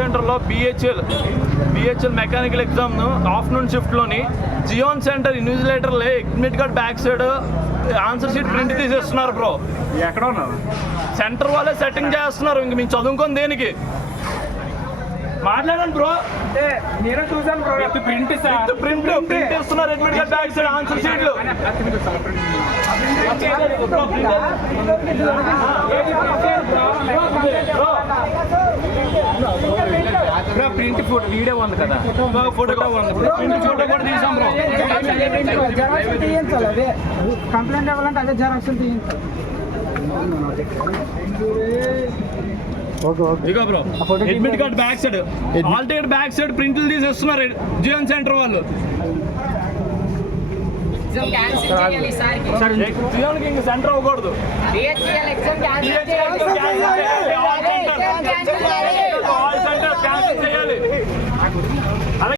సెంటర్లో బిహెచ్ఎల్ మెకానికల్ ఎగ్జామ్ను ఆఫ్టర్నూన్ షిఫ్ట్లోని జియోన్ సెంటర్ ఇన్విజిలేటర్లే admit card back side answer sheet print తీసేస్తున్నారు బ్రో. ఎక్కడ ఉన్నారు సెంటర్ వాళ్ళే సెట్టింగ్ చేస్తున్నారు. ఇంక మేము చదువుకొని దేనికి మాట్లాడండి బ్రో. అంటే నేను చూసాను బ్రో, ప్రింట్ ఇస్తున్నారు admit card back side answer షీట్లు. ప్రింట్ ఫోటో వీడియో ఉంది కదా, ఫోటో కూడా ఉంది. ప్రింట్ ఫోటో కూడా తీసాం బ్రో. తీయించాలి, అదే కంప్లైంట్ ఇవ్వాలంటే అదే జెరాక్స్ తీయించాలి. ఇగో bro admit card back side hall ticket back side ప్రింట్లు తీసేస్తున్నారు జియోన్ సెంటర్ వాళ్ళు. జియోన్కి ఇంక సెంటర్ అవ్వకూడదు.